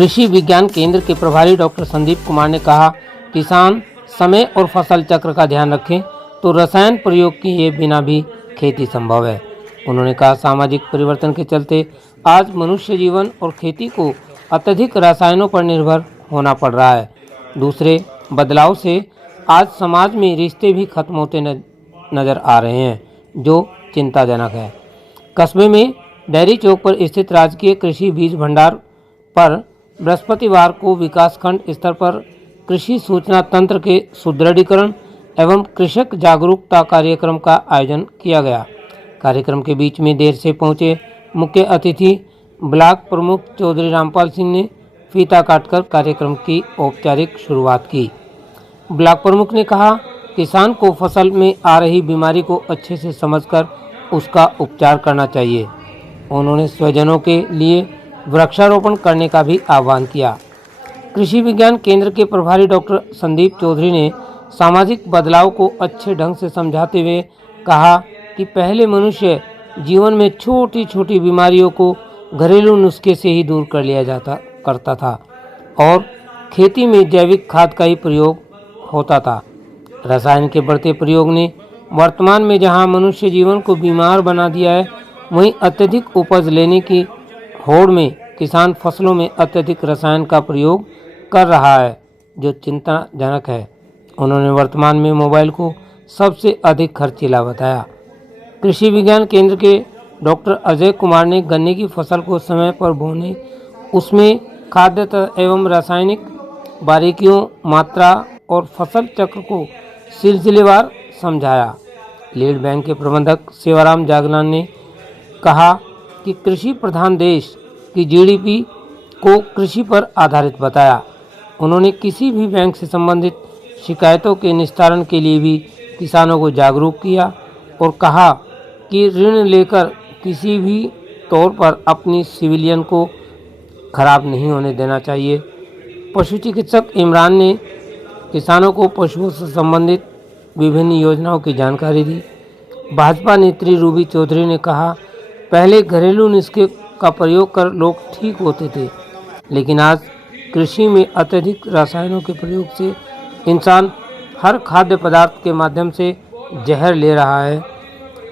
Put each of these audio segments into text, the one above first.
कृषि विज्ञान केंद्र के प्रभारी डॉक्टर संदीप कुमार ने कहा, किसान समय और फसल चक्र का ध्यान रखें तो रसायन प्रयोग किए बिना भी खेती संभव है। उन्होंने कहा, सामाजिक परिवर्तन के चलते आज मनुष्य जीवन और खेती को अत्यधिक रसायनों पर निर्भर होना पड़ रहा है। दूसरे बदलाव से आज समाज में रिश्ते भी खत्म होते नजर आ रहे हैं, जो चिंताजनक है। कस्बे में डेयरी चौक पर स्थित राजकीय कृषि बीज भंडार पर बृहस्पतिवार को विकासखंड स्तर पर कृषि सूचना तंत्र के सुदृढ़ीकरण एवं कृषक जागरूकता कार्यक्रम का आयोजन किया गया। कार्यक्रम के बीच में देर से पहुंचे मुख्य अतिथि ब्लॉक प्रमुख चौधरी रामपाल सिंह ने फीता काटकर कार्यक्रम की औपचारिक शुरुआत की। ब्लॉक प्रमुख ने कहा, किसान को फसल में आ रही बीमारी को अच्छे से समझकर उसका उपचार करना चाहिए। उन्होंने स्वजनों के लिए वृक्षारोपण करने का भी आह्वान किया। कृषि विज्ञान केंद्र के प्रभारी डॉक्टर संदीप चौधरी ने सामाजिक बदलाव को अच्छे ढंग से समझाते हुए कहा कि पहले मनुष्य जीवन में छोटी छोटी बीमारियों को घरेलू नुस्खे से ही दूर कर लिया करता था और खेती में जैविक खाद का ही प्रयोग होता था। रसायन के बढ़ते प्रयोग ने वर्तमान में जहां मनुष्य जीवन को बीमार बना दिया है, वहीं अत्यधिक उपज लेने की होड़ में किसान फसलों में अत्यधिक रसायन का प्रयोग कर रहा है, जो चिंताजनक है। उन्होंने वर्तमान में मोबाइल को सबसे अधिक खर्चीला बताया। कृषि विज्ञान केंद्र के डॉक्टर अजय कुमार ने गन्ने की फसल को समय पर बोने, उसमें खाद्य एवं रासायनिक बारीकियों, मात्रा और फसल चक्र को सिलसिलेवार समझाया। लीड बैंक के प्रबंधक सेवाराम जागलान ने कहा कि कृषि प्रधान देश की जीडीपी को कृषि पर आधारित बताया। उन्होंने किसी भी बैंक से संबंधित शिकायतों के निस्तारण के लिए भी किसानों को जागरूक किया और कहा कि ऋण लेकर किसी भी तौर पर अपनी सिविलियन को खराब नहीं होने देना चाहिए। पशु चिकित्सक इमरान ने किसानों को पशुओं से संबंधित विभिन्न योजनाओं की जानकारी दी। भाजपा नेत्री रूबी चौधरी ने कहा, पहले घरेलू नुस्खे का प्रयोग कर लोग ठीक होते थे, लेकिन आज कृषि में अत्यधिक रसायनों के प्रयोग से इंसान हर खाद्य पदार्थ के माध्यम से जहर ले रहा है।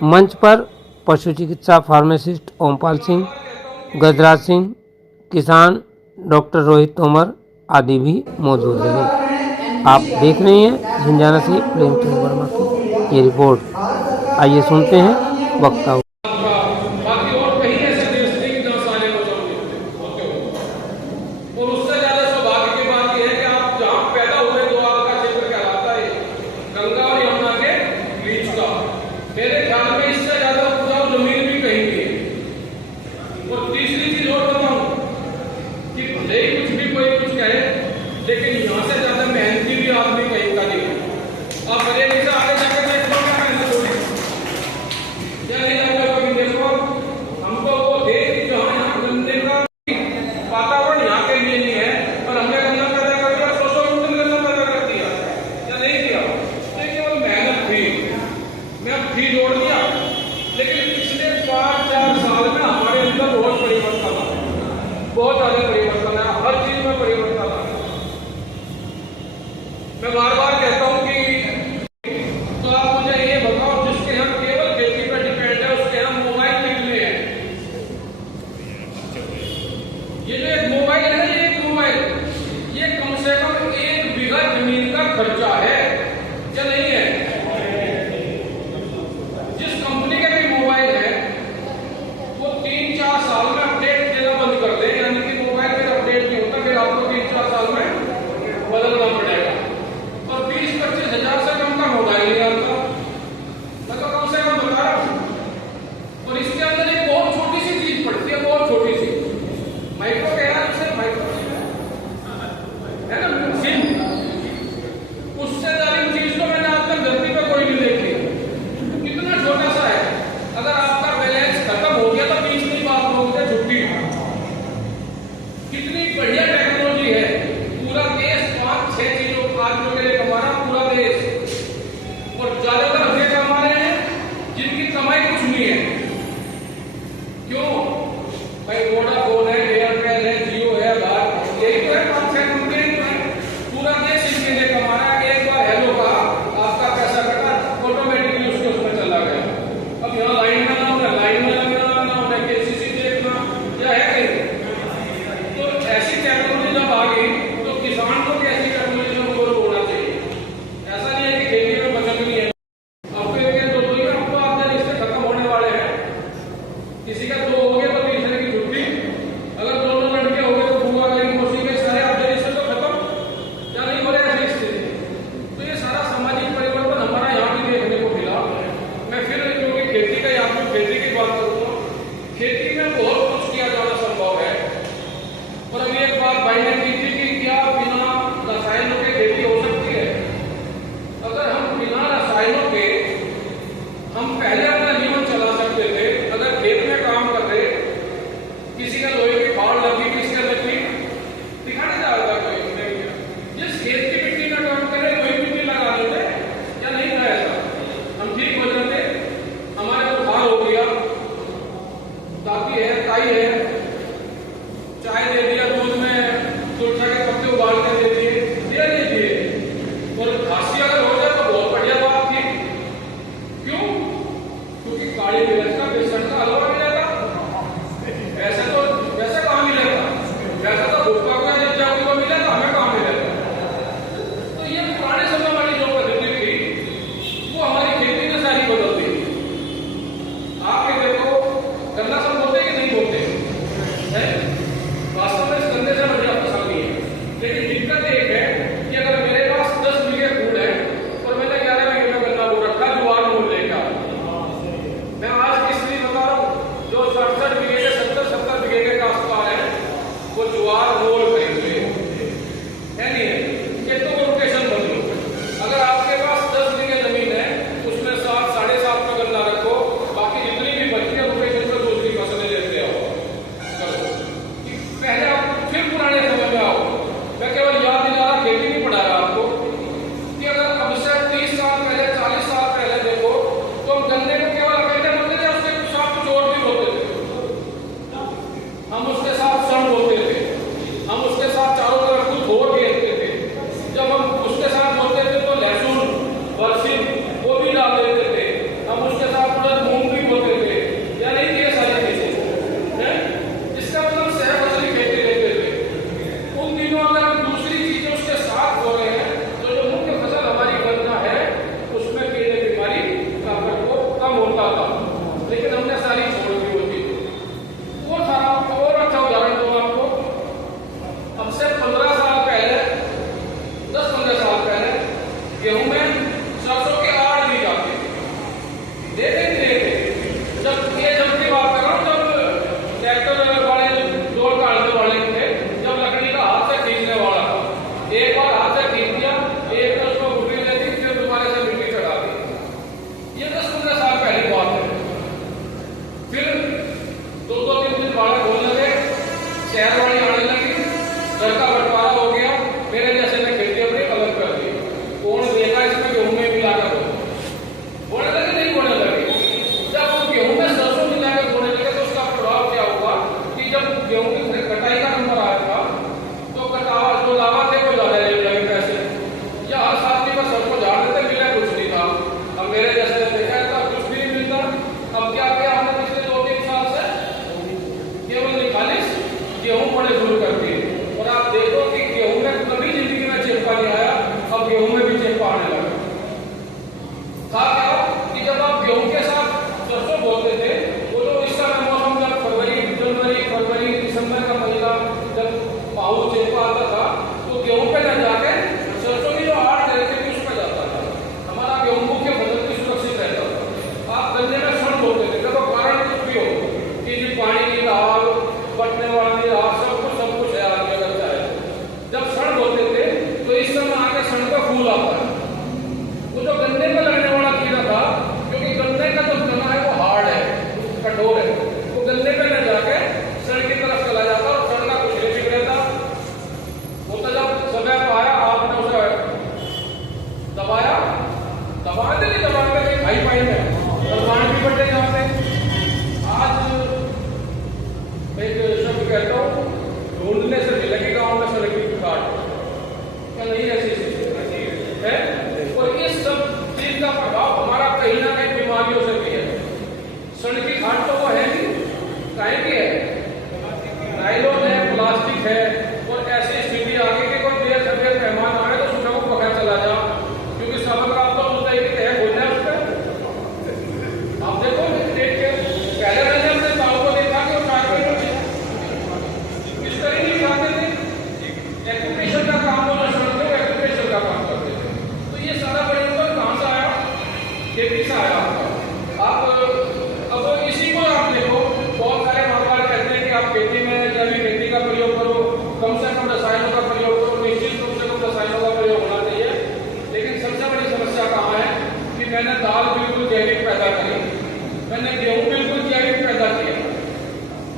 मंच पर पशु चिकित्सा फार्मासिस्ट ओमपाल सिंह, गजराज सिंह, किसान डॉक्टर रोहित तोमर आदि भी मौजूद रहे। आप देख रहे हैं झुंझाना से प्रेमचंद वर्मा की ये रिपोर्ट। आइए सुनते हैं वक्ता। लेकिन यहाँ से ज्यादा मेहनती भी आदमी कहीं का नहीं है। आप बरेली से आगे जाकर देख लो क्या मेहनत होगी, क्या नहीं जाकर कभी देखो। हमको वो दे जो यहाँ गन्ने का वातावरण यहाँ के लिए नहीं है, और हमने गन्ना पैदा कर दिया, 100 क्विंटल गन्ना पैदा कर दिया या नहीं किया। ये केवल मेहनत थी, मैं फी जोड़ दिया। लेकिन पिछले 5-4 साल में हमारे अंदर बहुत परिवर्तन आया, बहुत ज्यादा परिवर्तन आया, हर चीज में परिवर्तन आया। मैं बार बार कहता हूं कि तो आप मुझे ये बताओ, जिसके हम केवल खेती पर डिपेंड है, उसके हम मोबाइल निकले हैं। ये जो एक मोबाइल है, ये एक मोबाइल, ये कम से कम 1 बीघा जमीन का खर्चा है या नहीं है। जिस कंपनी के भी मोबाइल है वो 3-4 साल में अपडेट देना बंद कर दे, यानी कि मोबाइल में अपडेट नहीं होता, फिर आपको 3-4 साल में बदलना पड़ेगा। 20-25 हजार से कम का मोबाइल नहीं आता, मैं तो कम से कम बता रहा हूं। और इसके अंदर एक बहुत छोटी सी चीज पड़ती है, बहुत छोटी सी माइक्रो कह रहा है, माइक्रो है ना, सिम। उससे ज्यादा चीज तो मैंने आज तक धरती पे कोई नहीं देखी। कितना छोटा सा है, अगर आपका बैलेंस खत्म हो गया तो बीच में बात होगी छुट्टी। कितनी बढ़िया टेक्नोलॉजी है, पूरा देश 5-6 चीजों आदमियों के लिए कमा रहा, पूरा देश। और ज्यादातर हमसे कमा रहे हैं जिनकी कमाई कुछ नहीं है। क्यों भाई? वोडाफोन है, एयरटेल है, जियो है, भारत किसी का 2 हो गया तो तीसरे की छुट्टी, अगर दोनों लड़के हो गए तो बुआ गई, मौसी के सारे ऑब्जर्वेशन तो खत्म, क्या नहीं हो रहा है ऐसी स्थिति। तो ये सारा सामाजिक परिवर्तन हमारा यहाँ भी देखने को मिला। मैं फिर क्योंकि खेती का यहाँ पे खेती की बात करूँगा, खेती में बहुत कुछ किया जाना संभव है। और अभी एक बात भाई ने की थी कि क्या बिना रसायनों के खेती हो सकती है। अगर हम बिना रसायनों के हम पहले अपना जीवन चला सकते थे। अगर खेत में काम कर रहे, किसी का लोहे की फाड़ लगी, किसी का लगी, दिखाने जा रहा कोई नहीं, जिस खेत की मिट्टी में काम करे वही मिट्टी लगा देते, या नहीं था ऐसा, हम ठीक हो जाते, हमारे बुखार हो गया, ताकि है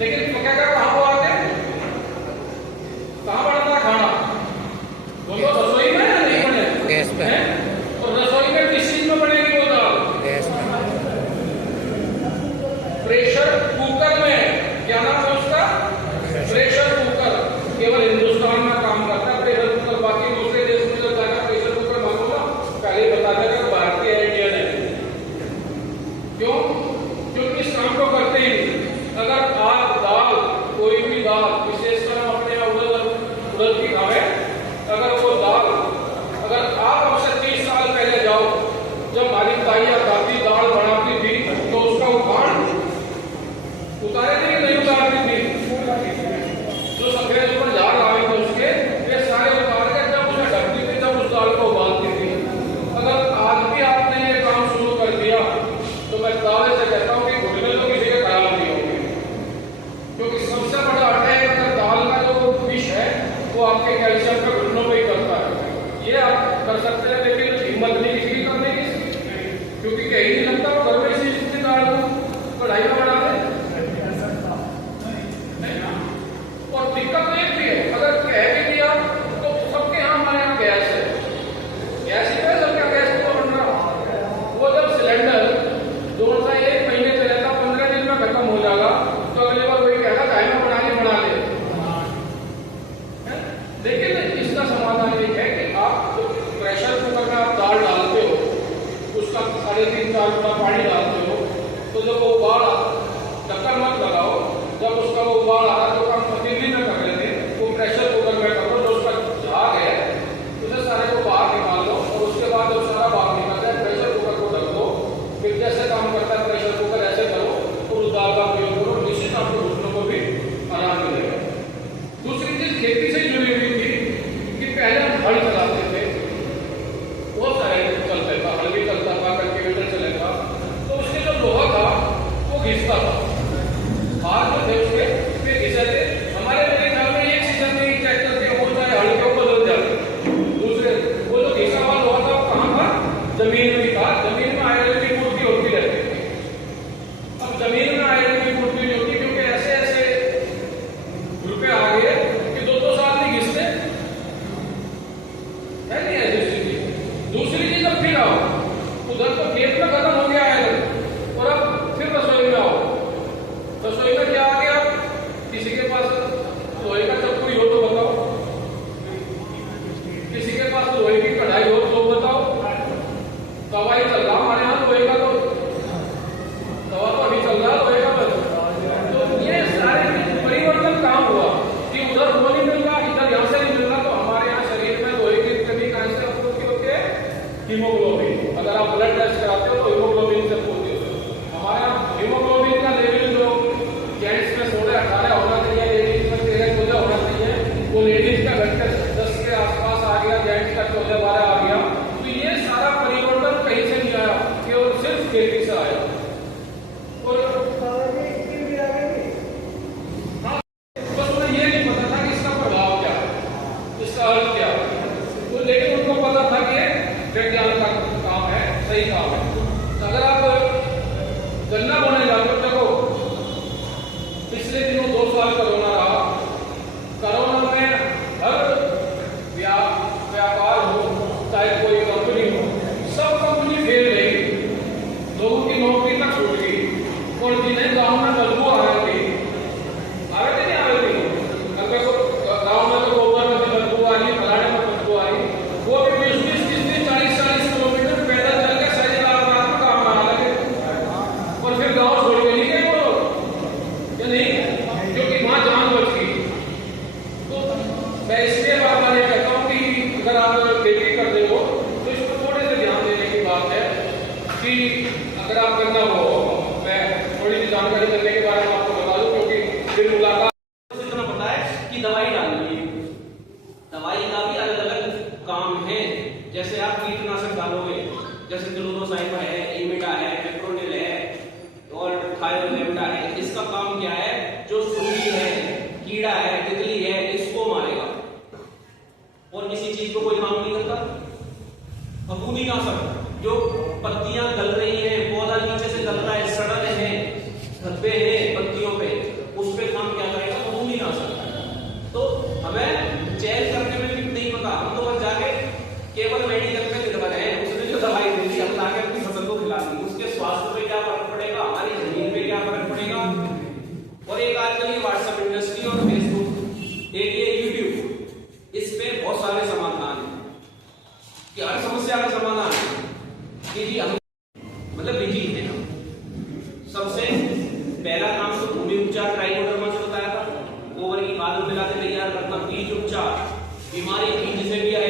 लेकिन पकेगा कहाँ वो आके, कहाँ बनता है खाना, दोनों रसोई में या नहीं बने, गैस पे हैं? और रसोई में किस चीज में बनेगी वो दाल, गैस पे, प्रेशर कुकर में। क्या नाम है उसका, प्रेशर कुकर। केवल हिंदुस्तान में काम करता है प्रेशर कुकर, बाकी दूसरे देश में जब जाकर प्रेशर कुकर मांगूंगा पहले ही बता देगा भारतीय है, इंडियन है। क्यों? क्योंकि इस काम को करते ही नहीं। अगर आप दाल, कोई भी दाल, विशेषकर हम अपने यहाँ उड़द की खावे, अगर वो दाल, अगर आप अब से 30 साल पहले जाओ, जब हमारी ताइयाँ दादी दाल बनाती थी तो उसका उखाड़ उतारे थे कि नहीं उतारती थी, जो सफेद ऊपर झाड़ आए थे उसके, वे सारे उतार के जब उसे ढकती थी, जब उस दाल को उबालती थी। अगर आज भी आपने ये काम शुरू कर दिया तो मैं दावे से कहता हूँ कि घुटने तो किसी के खराब नहीं होंगे, क्योंकि सबसे बड़ा अटैक अगर दाल का जो विष है वो आपके कैल्शियम के घुटनों पे ही करता है। ये आप कर सकते हैं, लेकिन हिम्मत नहीं किसी की करने की, क्योंकि कहीं नहीं लगता वो घर में इसी जितनी दाल को कढ़ाई में बना दे। और दिक्कत तो एक भी है, अगर कह भी दिया तो सबके यहाँ, हमारे यहाँ गैस है, गैस ही है, सबके यहाँ गैस तो बन रहा। वो जब सिलेंडर जो सा 1 महीने चलेगा, 15 दिन में खत्म हो जाएगा, तो अगली बार वही कहेगा चाहे में बना ले। लेकिन इसका समाधान ये है कि आप प्रेशर कुकर में आप दाल डालते हो, उसका 3.5-4 गुना पानी डालते हो, तो जब वो उबाल, ढक्कन मत लगाओ, जब उसका वो उबाल आ रहा तो काम पतीली में कर लेते, वो प्रेशर कुकर में करो, जो उसका झाग है उसे सारे को बाहर निकाल लो, और उसके बाद जब सारा बाहर निकल जाए प्रेशर कुकर को ढक दो। फिर जैसे काम करता है प्रेशर कुकर ऐसे करो, और उस दाल का प्रयोग करो, निश्चित आपको घुटनों को भी आराम मिलेगा। दूसरी चीज खेती से जुड़ी हुई थी कि पहले हम हल चलाते थे, बहुत सारे चलते था, हल भी चलता था, कल्टीवेटर चलेगा, तो उसके जो लोहा था वो घिसता था, हाथ जो थे उसके वे घिसे थे। हमारे मेरे ख्याल में एक सीजन में ही ट्रैक्टर के हो जाए हल के ऊपर बदल जाते। दूसरे वो जो घिसा हुआ लोहा था वो कहाँ था, जमीन में था, जमीन में आयरन की पूर्ति होती रहती थी। अब जमीन में आयरन की पूर्ति नहीं होती, क्योंकि ऐसे ऐसे रुपए आ गए कि 2-2 साल नहीं घिसते, है नहीं ऐसी स्थिति। दूसरी चीज अब फिर आओ, उधर तो खेत में खत्म हो गया आयरन, और अब फिर रसोई में आओ, रसोई में क्या आ गया, किसी के पास लोहे का चक्कू हो तो बताओ, किसी के पास लोहे की कढ़ाई हो तो बताओ, तवा ही चल रहा हमारे यहाँ लोहे का, तो तवा तो अभी चल रहा लोहे का बस। तो ये सारे परिवर्तन काम हुआ कि उधर वो नहीं मिल रहा, इधर यहाँ से नहीं मिल रहा, तो हमारे यहाँ शरीर में लोहे की कमी कहाँ से पूर्ति होती है, हीमोग्लोबिन। अगर आप ब्लड टेस्ट कराते हो तो हीमोग्लोबिन से पूर्ति होती है। हमारे यहाँ हीमोग्लोबिन का लेवल जो जेंट्स में 16-18 होना चाहिए, लेडीज में 13-14 होना चाहिए, वो लेडीज का घटकर 10 के आसपास आ गया, जेंट्स का 14-12 आ गया। तो ये सारा परिवर्तन कहीं से नहीं आया, केवल सिर्फ खेती से आया। और हाँ, बस उन्हें ये नहीं पता था कि इसका प्रभाव क्या है, इसका अर्थ क्या है, तो लेकिन उनको पता था कि विज्ञान का काम है, सही काम है। अगर आप गन्ना बोने जाते हो, देखो पिछले दिनों 2 साल कोरोना रहा, कोरोना में हर व्यापार हो, चाहे कोई कंपनी हो, सब कंपनी फेल रही, लोगों की नौकरी तक छूट गई, और जिन्हें गाँव में बदबू आ रही थी, आ रही थी नहीं आ रही थी, अगर गाँव में तो गोबर में बदबू आ रही, फलाने में बदबू आ रही, वो भी 20-30, 40-40 किलोमीटर पैदल चल के सही रात में काम आने लगे, और फिर गाँव छोड़ के नहीं गए वो लोग, या नहीं, क्योंकि वहां जान बच गई। तो मैं इसलिए बार बार ये कहता हूँ कि अगर आप खेती कर रहे हो तो इस पर थोड़े से ध्यान देने की बात है कि अगर आप करना हो, मैं थोड़ी सी जानकारी करने के बारे में आपको बता दूं, क्योंकि फिर मुलाकात इतना पता है कि दवाई डालनी है, दवाई का भी अलग अलग काम है। जैसे आप कीटनाशक डालोगे, जैसे क्लोरोसाइफर है, इमिडा है, पेप्रोनिल है और थायोलेप्टा है, इसका काम क्या है, जो सुंडी है, कीड़ा है, तितली है, इसको मारेगा, और किसी चीज को कोई काम नहीं करता। फफूंदीनाशक, जो पत्तियां गल रही हैं, पौधा नीचे से गल रहा है, सड़न है, धब्बे हैं पत्तियों पे, उस पे और एक आजकल ये व्हाट्सएप इंडस्ट्री और फेसबुक, एक ये यूट्यूब, इस पे बहुत सारे समाधान हैं कि हर समस्या का समाधान है कि जी हम मतलब बिजी है हम। सबसे पहला काम तो भूमि उपचार ट्राइकोडर्मा से बताया था, गोबर की खाद मिला के तैयार करना, बीज उपचार, बीमारी बीज से भी आए